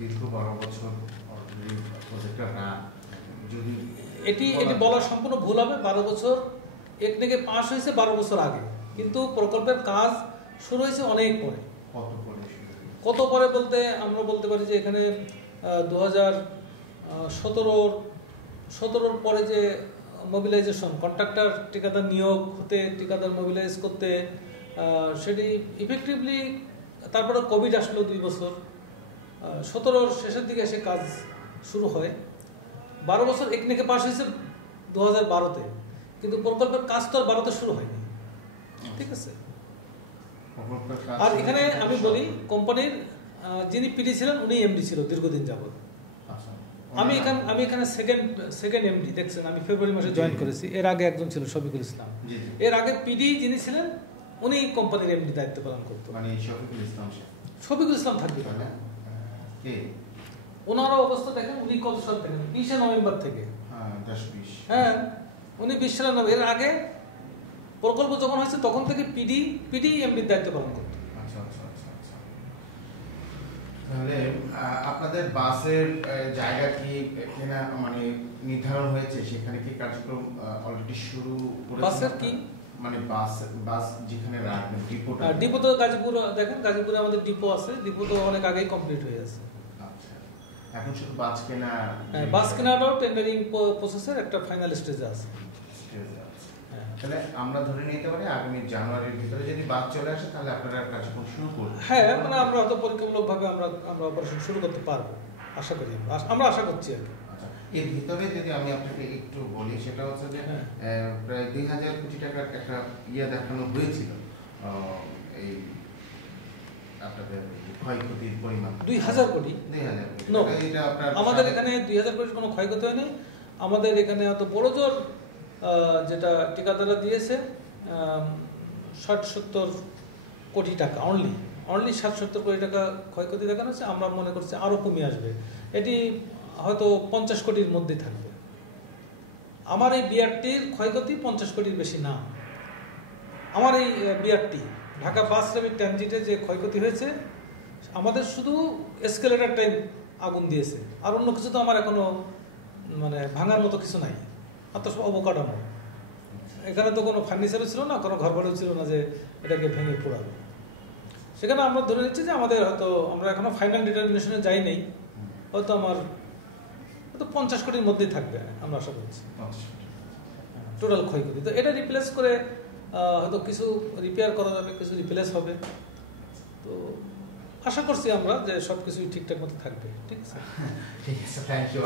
দীর্ঘ 12 বছর প্রজেক্টটা না যদি এটি বলা সম্পূর্ণ ভুল হবে। 12 বছর একদিকে পাস হয়েছে 12 বছর আগে, কিন্তু প্রকল্পের কাজ শুরু হয়েছে অনেক পরে। কত পরে বলতে আমরা বলতে পারি যে এখানে 2017-র পরে যে মোবিলাইজেশন, কন্ট্রাক্টর ঠিকাদার নিয়োগ হতে, ঠিকাদার মোবিলাইজ করতে, সেটি ইফেক্টিভলি, তারপরে কোভিড আসলো 2 বছর, 17-র শেষের দিকে এসে কাজ শুরু হয়। 12 বছর একদিকে পাস হয়েছে 2012-তে, কিন্তু প্রকল্পের কাজ তো আর 12-তে শুরু হয়নি, ঠিক আছে। আর এখানে আমি বলি, কোম্পানির যিনি পিডি ছিলেন উনি এমডি ছিল দীর্ঘদিন যাবত। আমি এখানে সেকেন্ড এমডি, দেখছেন আমি ফেব্রুয়ারি মাসে জয়েন করেছি। এর আগে একজন ছিল শফিকুল ইসলাম, এর আগে পিডি যিনি ছিলেন উনি কোম্পানির এমডি দায়িত্ব পালন করতো। মানে শফিকুল ইসলাম থাকবে না, ওনারও অবস্থা দেখেন। উনি কত সাল থেকে, 20 নভেম্বর থেকে, হ্যাঁ উনি 20 সালের নভেম্বর। এর আগে প্রকল্প যখন হয়েছে তখন থেকে পিডি এমডির দায়িত্ব পালন করতো। তাহলে আপনাদের বাসের জায়গা কি কেনা মানে নির্ধারণ হয়েছে? সেখানে কি কার্যক্রম অলরেডি শুরু করেছে? বাসের কি মানে বাস যেখানে রাখবেন ডিপো তো গাজীপুর, দেখেন গাজীপুরে আমাদের ডিপো আছে। ডিপো তো অনেক আগেই কমপ্লিট হয়ে আছে। আচ্ছা, এখন শুধু বাস কেনাটাও টেন্ডারিং প্রসেসের একটা ফাইনাল স্টেজে আছে। তাহলে আমরা ধরে নিতে পারি আগামী জানুয়ারির ভিতরে যদি বাস চলে আসে তাহলে আপনারা কার্যক্রম শুরু করবেন। হ্যাঁ, মানে আমরা হয়তো পরীক্ষামূলকভাবে আমরা অপারেশন শুরু করতে পারবো, আশা করি। আমরা আশা করছি আর কি। এর ভিতরে যদি আমি আপনাকে একটু বলি, সেটা হচ্ছে যে প্রায় 2000 কোটি টাকার একটা দেখানো হয়েছিল এই আপনাদের ক্ষয়ক্ষতির পরিমাণ। 2000 কোটি? আমাদের এখানে 2000 কোটির কোনো ক্ষয়ক্ষতি হয়নি। আমাদের এখানে অত বড় জোর যেটা ঠিকাদাররা দিয়েছে 60-70 কোটি টাকা, অনলি 60-70 কোটি টাকা ক্ষয়ক্ষতি দেখানো হচ্ছে। আমরা মনে করছি আরও কমে আসবে, এটি হয়তো 50 কোটির মধ্যে থাকবে। আমার এই বিআরটির ক্ষয়ক্ষতি 50 কোটির বেশি না। আমার এই বিআরটি ঢাকা বাস রেমিট ট্রানজিটে যে ক্ষয়ক্ষতি হয়েছে, আমাদের শুধু এসকেলেটর টাইম আগুন দিয়েছে, আর অন্য কিছু তো আমার এখনো মানে ভাঙার মতো কিছু নাই। আর তো সব অবকাঠামো, এখানে তো কোনো ফার্নিচারও ছিল না, কোনো ঘর বাড়িও ছিল না যে এটাকে ভেঙে পোড়াবে। সেখানে আমরা ধরে নিচ্ছি যে আমাদের হয়তো, আমরা এখনো ফাইনাল ডিটারমিনেশনে যাই নেই, হয়তো আমার হয়তো 50 কোটির মধ্যেই থাকবে আমরা আশা করছি টোটাল ক্ষয়ক্ষতি। তো এটা রিপ্লেস করে হয়তো কিছু রিপেয়ার করা যাবে, কিছু রিপ্লেস হবে। তো আশা করছি আমরা যে সব কিছুই ঠিকঠাক মতো থাকবে। ঠিক আছে, থ্যাংক ইউ।